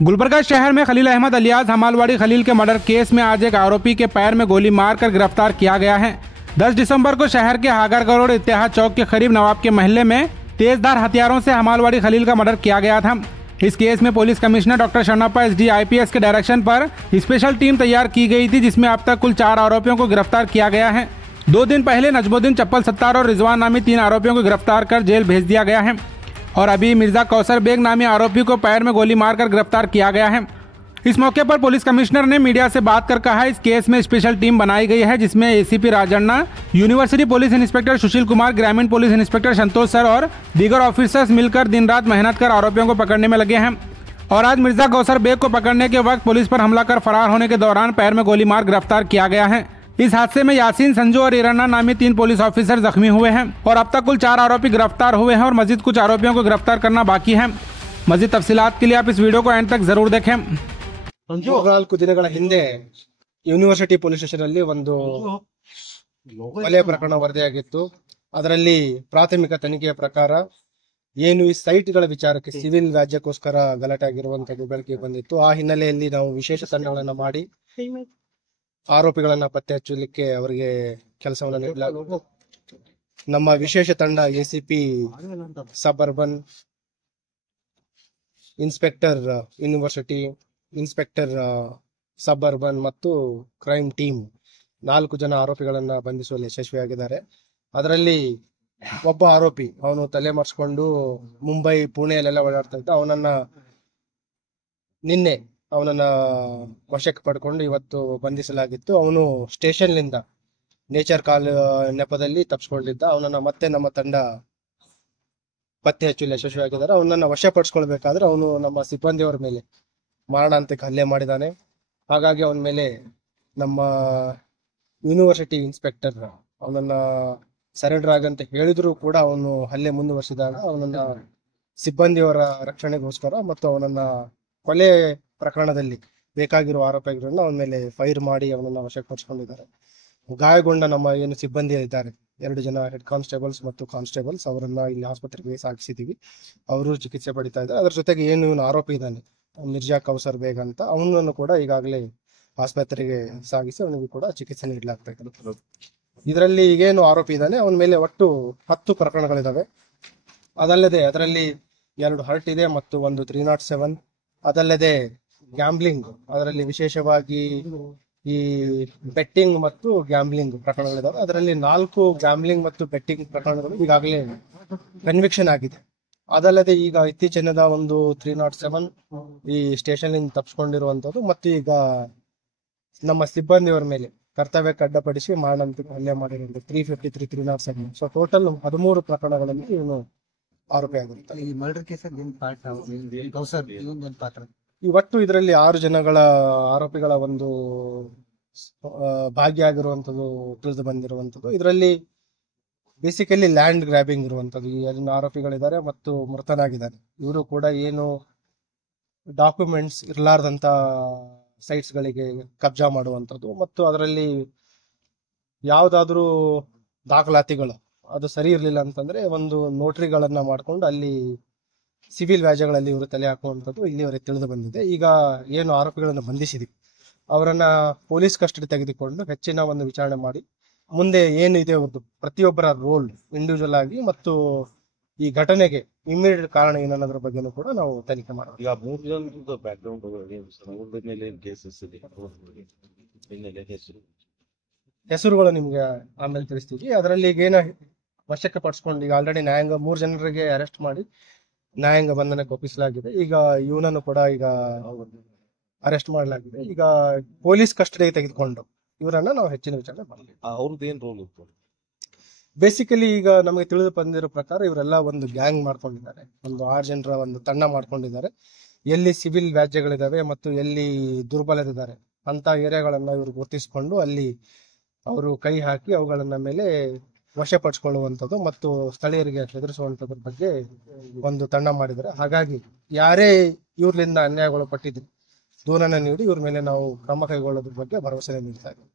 गुलबर्गा शहर में खलील अहमद अलियास हमालवाड़ी खलील के मर्डर केस में आज एक आरोपी के पैर में गोली मारकर गिरफ्तार किया गया है। 10 दिसंबर को शहर के हागर करोड़ इत्तेहाद चौक के करीब नवाब के महल्ले में तेजधार हथियारों से हमालवाड़ी खलील का मर्डर किया गया था। इस केस में police commissioner doctor Sharanappa SD IPS के डायरेक्शन पर स्पेशल टीम तैयार की गई थी, जिसमें अब तक कुल 4 आरोपियों को गिरफ्तार किया गया है। 2 दिन पहले नजमुद्दीन चप्पल सत्तार और रिजवान नामी 3 आरोपियों को गिरफ्तार कर जेल भेज दिया गया है और अभी मिर्जा कौसर बेग नामी आरोपी को पैर में गोली मारकर गिरफ्तार किया गया है। इस मौके पर पुलिस कमिश्नर ने मीडिया से बात कर कहा, इस केस में स्पेशल टीम बनाई गई है, जिसमें ACP Rajanna, university police inspector Sushil Kumar, ग्रामीण पुलिस इंस्पेक्टर संतोष सर और दीगर ऑफिसर्स मिलकर दिन रात मेहनत कर आरोपियों को पकड़ने में लगे हैं। और आज मिर्जा कौसर बेग को पकड़ने के वक्त पुलिस पर हमला कर फरार होने के दौरान पैर में गोली मार गिरफ्तार किया गया है। इस हादसे में यासीन, संजू और इरन्ना नामी 3 पुलिस ऑफिसर जख्मी हुए हैं और अब तक कुल 4 आरोपी गिरफ्तार हुए हैं और मजीद कुछ आरोपियों को गिरफ्तार करना बाकी है। मजीद तफसीलात के लिए आप इस वीडियो को एंड तक जरूर देखें। 4 ದಿನಗಳ ಹಿಂದೆ ಯೂನಿವರ್ಸಿಟಿ ಪೊಲೀಸ್ ಸ್ಟೇಷನ್ ಅಲ್ಲಿ ಒಂದು ಕೊಲೆ ಪ್ರಕರಣ ವರದಿಯಾಗಿತ್ತು. ಅದರಲ್ಲಿ ಪ್ರಾಥಮಿಕ ತನಿಖೆಯ ಪ್ರಕಾರ ಏನು ಈ ಸೈಟ್ಗಳ ವಿಚಾರಕ್ಕೆ ಸಿವಿಲ್ ವ್ಯಾಜ್ಯಕ್ಕೋಸ್ಕರ ಗಲಾಟೆ ಆಗಿರುವಂತದ್ದು ಬೆಳಕಿಗೆ ಬಂದಿತ್ತು. ಆ ಹಿನ್ನೆಲೆಯಲ್ಲಿ ನಾವು ವಿಶೇಷ ತಂಡಗಳನ್ನು ಮಾಡಿ ಆರೋಪಿಗಳನ್ನ ಪತ್ತೆ ಹಚ್ಚಲಿಕ್ಕೆ ಅವರಿಗೆ ಕೆಲಸವನ್ನು ನೀಡಲಾಗುವುದು. ನಮ್ಮ ವಿಶೇಷ ತಂಡ ACP sub urban, inspector university, inspector sub urban ಮತ್ತು ಕ್ರೈಮ್ ಟೀಮ್ 4 ಜನ ಆರೋಪಿಗಳನ್ನ ಬಂಧಿಸುವಲ್ಲಿ ಯಶಸ್ವಿಯಾಗಿದ್ದಾರೆ. ಅದರಲ್ಲಿ ಒಬ್ಬ ಆರೋಪಿ, ಅವನು ತಲೆ ಮರೆಸ್ಕೊಂಡು ಮುಂಬೈ, ಪುಣೆಯಲ್ಲೆಲ್ಲ ಓಡಾಡ್ತಾ ಇದ್ದ. ನಿನ್ನೆ ಅವನನ್ನ ವಶಕ್ಕೆ ಪಡ್ಕೊಂಡು ಇವತ್ತು ಬಂಧಿಸಲಾಗಿತ್ತು. ಅವನು ಸ್ಟೇಷನ್ನಿಂದ ನೇಚರ್ ಕಾಲ್ ನೆಪದಲ್ಲಿ ತಪ್ಪಿಸ್ಕೊಂಡಿದ್ದ. ಅವನನ್ನ ಮತ್ತೆ ನಮ್ಮ ತಂಡ ಪತ್ತೆ ಹಚ್ಚಲು ಯಶಸ್ವಿಯಾಗಿದ್ದಾರೆ. ಅವನನ್ನ ವಶಪಡಿಸ್ಕೊಳ್ಬೇಕಾದ್ರೆ ಅವನು ನಮ್ಮ ಸಿಬ್ಬಂದಿಯವರ ಮೇಲೆ ಮಾರಣಾಂತಿಕ ಹಲ್ಲೆ ಮಾಡಿದ್ದಾನೆ. ಹಾಗಾಗಿ ಅವನ ಮೇಲೆ ನಮ್ಮ ಯೂನಿವರ್ಸಿಟಿ ಇನ್ಸ್ಪೆಕ್ಟರ್ ಅವನನ್ನ ಸರೆಂಡರ್ ಆಗಂತ ಹೇಳಿದ್ರು ಕೂಡ ಅವನು ಹಲ್ಲೆ ಮುಂದುವರಿಸಿದಾಗ ಅವನನ್ನ ಸಿಬ್ಬಂದಿಯವರ ರಕ್ಷಣೆಗೋಸ್ಕರ ಮತ್ತು ಅವನನ್ನ ಕೊಲೆ ಪ್ರಕರಣದಲ್ಲಿ ಬೇಕಾಗಿರುವ ಆರೋಪಿಗಳನ್ನ ಅವನ ಮೇಲೆ ಫೈರ್ ಮಾಡಿ ಅವನನ್ನ ವಶಪಡಿಸಿಕೊಂಡಿದ್ದಾರೆ. ಗಾಯಗೊಂಡ ನಮ್ಮ ಏನು ಸಿಬ್ಬಂದಿ ಇದ್ದಾರೆ, 2 ಜನ ಹೆಡ್ ಕಾನ್ಸ್ಟೇಬಲ್ಸ್ ಮತ್ತು ಕಾನ್ಸ್ಟೇಬಲ್ಸ್, ಅವರನ್ನ ಇಲ್ಲಿ ಆಸ್ಪತ್ರೆಗೆ ಸಾಗಿಸಿದೀವಿ. ಅವರು ಚಿಕಿತ್ಸೆ ಪಡಿತಾ ಇದ್ದಾರೆ. ಅದ್ರ ಜೊತೆಗೆ ಏನು ಇವನು ಆರೋಪಿ ಇದ್ದಾನೆ ಮಿರ್ಜಾ ಕೌಸರ್ ಬೇಗ್ ಅಂತ, ಅವನನ್ನು ಕೂಡ ಈಗಾಗಲೇ ಆಸ್ಪತ್ರೆಗೆ ಸಾಗಿಸಿ ಅವನಿಗೂ ಕೂಡ ಚಿಕಿತ್ಸೆ ನೀಡಲಾಗ್ತಾ ಇದೆ. ಇದರಲ್ಲಿ ಈಗೇನು ಆರೋಪಿ ಇದ್ದಾನೆ ಅವನ ಮೇಲೆ ಒಟ್ಟು 10 ಪ್ರಕರಣಗಳಿದಾವೆ. ಅದಲ್ಲದೆ ಅದರಲ್ಲಿ 2 ಹರ್ಟ್ ಇದೆ ಮತ್ತು 1 307. ಅದಲ್ಲದೆ ಗ್ಯಾಂಬ್ಲಿಂಗ್, ಅದರಲ್ಲಿ ವಿಶೇಷವಾಗಿ ಈ ಬೆಟ್ಟಿಂಗ್ ಮತ್ತು ಗ್ಯಾಂಬ್ಲಿಂಗ್ ಪ್ರಕರಣಗಳಿದಾವೆ. ಅದರಲ್ಲಿ 4 ಗ್ಯಾಂಬ್ಲಿಂಗ್ ಮತ್ತು ಬೆಟ್ಟಿಂಗ್ ಪ್ರಕರಣಗಳು ಈಗಾಗಲೇ ಕನ್ವಿಕ್ಷನ್ ಆಗಿದೆ. ಅದಲ್ಲದೆ ಈಗ ಇತ್ತೀಚಿನದ 1 307 ಈ ಸ್ಟೇಷನ್ ನಿಂದ ತಪ್ಪಿಸ್ಕೊಂಡಿರುವಂತದ್ದು ಮತ್ತು ಈಗ ನಮ್ಮ ಸಿಬ್ಬಂದಿಯವರ ಮೇಲೆ ಕರ್ತವ್ಯಕ್ಕೆ ಅಡ್ಡಪಡಿಸಿ ಮಾರಣಾಂತಿಕ ಹಲ್ಲೆ ಮಾಡಿರುವಂತ 353 307. ಸೊ ಟೋಟಲ್ 13 ಪ್ರಕರಣಗಳಲ್ಲಿ ಇವನು ಆರೋಪಿ ಆಗಿರುತ್ತಾನೆ. ಈ ಮರ್ಡರ್ ಕೇಸಲ್ಲಿ ಪಾತ್ರ ಈ ಒಟ್ಟು ಇದರಲ್ಲಿ 6 ಜನಗಳ ಆರೋಪಿಗಳ ಒಂದು ಭಾಗಿಯಾಗಿರುವಂತದ್ದು ತಿಳಿದು ಬಂದಿರುವಂತದ್ದು. ಇದರಲ್ಲಿ ಬೇಸಿಕಲಿ ಲ್ಯಾಂಡ್ ಗ್ರಾಬಿಂಗ್ ಇರುವಂತದ್ದು. ಈ ಆರೋಪಿಗಳಿದ್ದಾರೆ ಮತ್ತು ಮೃತನಾಗಿದ್ದಾನೆ. ಇವರು ಕೂಡ ಏನು ಡಾಕ್ಯುಮೆಂಟ್ಸ್ ಇರಲಾರ್ದಂತ ಸೈಟ್ಸ್ ಗಳಿಗೆ ಕಬ್ಜಾ ಮಾಡುವಂಥದ್ದು ಮತ್ತು ಅದರಲ್ಲಿ ಯಾವ್ದಾದ್ರೂ ದಾಖಲಾತಿಗಳು ಅದು ಸರಿ ಇರಲಿಲ್ಲ ಅಂತಂದ್ರೆ ಒಂದು ನೋಟ್ರಿಗಳನ್ನ ಮಾಡ್ಕೊಂಡು ಅಲ್ಲಿ ಸಿವಿಲ್ ವ್ಯಾಜ್ಯಗಳಲ್ಲಿ ಇವರು ತಲೆ ಹಾಕುವಂಥದ್ದು ಇಲ್ಲಿವರೆಗೆ ತಿಳಿದು ಬಂದಿದೆ. ಈಗ ಏನು ಆರೋಪಿಗಳನ್ನು ಬಂಧಿಸಿದ್ವಿ ಅವರನ್ನ ಪೊಲೀಸ್ ಕಸ್ಟಡಿ ತೆಗೆದುಕೊಂಡು ಹೆಚ್ಚಿನ ಒಂದು ವಿಚಾರಣೆ ಮಾಡಿ ಮುಂದೆ ಏನು ಇದೆ ಅವ್ರದ್ದು ಪ್ರತಿಯೊಬ್ಬರ ರೋಲ್ ಇಂಡಿವಿಜುವಲ್ ಆಗಿ ಮತ್ತು ಈ ಘಟನೆಗೆ ಇಮಿಡಿಯೇಟ್ ಕಾರಣ ಏನನ್ನೋದ್ರ ಬಗ್ಗೆನೂ ಕೂಡ ನಾವು ತನಿಖೆ ಮಾಡೋಣ. ಈಗ 3 ಜನದ ಬ್ಯಾಕ್ಗ್ರೌಂಡ್ ಹೆಸರುಗಳು ನಿಮ್ಗೆ ಆಮೇಲೆ ತಿಳಿಸ್ತೀವಿ. ಅದರಲ್ಲಿ ಈಗ ಏನು ವಶಕ್ಕೆ ಪಡಿಸ್ಕೊಂಡು ಈಗ ಆಲ್ರೆಡಿ ನ್ಯಾಯಾಂಗ 3 ಜನರಿಗೆ ಅರೆಸ್ಟ್ ಮಾಡಿ ನ್ಯಾಯಾಂಗ ಬಂಧನಕ್ಕೆ ಒಪ್ಪಿಸಲಾಗಿದೆ. ಈಗ ಇವನನ್ನು ಕೂಡ ಈಗ ಅರೆಸ್ಟ್ ಮಾಡಲಾಗಿದೆ. ಈಗ ಪೊಲೀಸ್ ಕಸ್ಟಡಿಗೆ ತೆಗೆದುಕೊಂಡು ಇವರನ್ನ ನಾವು ಹೆಚ್ಚಿನ ವಿಚಾರಣೆ ಮಾಡಲಿ. ಅವ್ರದ್ದು ಏನ್ ರೋಲ್ ಇತ್ತು? ಬೇಸಿಕಲಿ ಈಗ ನಮಗೆ ತಿಳಿದು ಬಂದಿರೋ ಪ್ರಕಾರ ಇವರೆಲ್ಲ ಒಂದು ಗ್ಯಾಂಗ್ ಮಾಡ್ಕೊಂಡಿದ್ದಾರೆ. ಒಂದು 6 ಜನರ ಒಂದು ತಂಡ ಮಾಡ್ಕೊಂಡಿದ್ದಾರೆ. ಎಲ್ಲಿ ಸಿವಿಲ್ ವ್ಯಾಜ್ಯಗಳಿದಾವೆ ಮತ್ತು ಎಲ್ಲಿ ದುರ್ಬಲರಿದ್ದಾರೆ ಅಂತ ಏರಿಯಾಗಳನ್ನ ಇವರು ಗುರುತಿಸಿಕೊಂಡು ಅಲ್ಲಿ ಅವರು ಕೈ ಹಾಕಿ ಅವುಗಳನ್ನ ಮೇಲೆ ವಶಪಡಿಸಿಕೊಳ್ಳುವಂಥದ್ದು ಮತ್ತು ಸ್ಥಳೀಯರಿಗೆ ಹೆದರಿಸುವಂಥದ್ರ ಬಗ್ಗೆ ಒಂದು ತಂಡ ಮಾಡಿದ್ದಾರೆ. ಹಾಗಾಗಿ ಯಾರೇ ಇವ್ರಲಿಂದ ಅನ್ಯಾಯಗೊಳಪಟ್ಟಿದ್ರು ದೂರನ್ನ ನೀಡಿ ಇವ್ರ ಮೇಲೆ ನಾವು ಕ್ರಮ ಕೈಗೊಳ್ಳೋದ್ರ ಬಗ್ಗೆ ಭರವಸೆ ನೀಡ್ತಾ ಇದ್ದೀವಿ.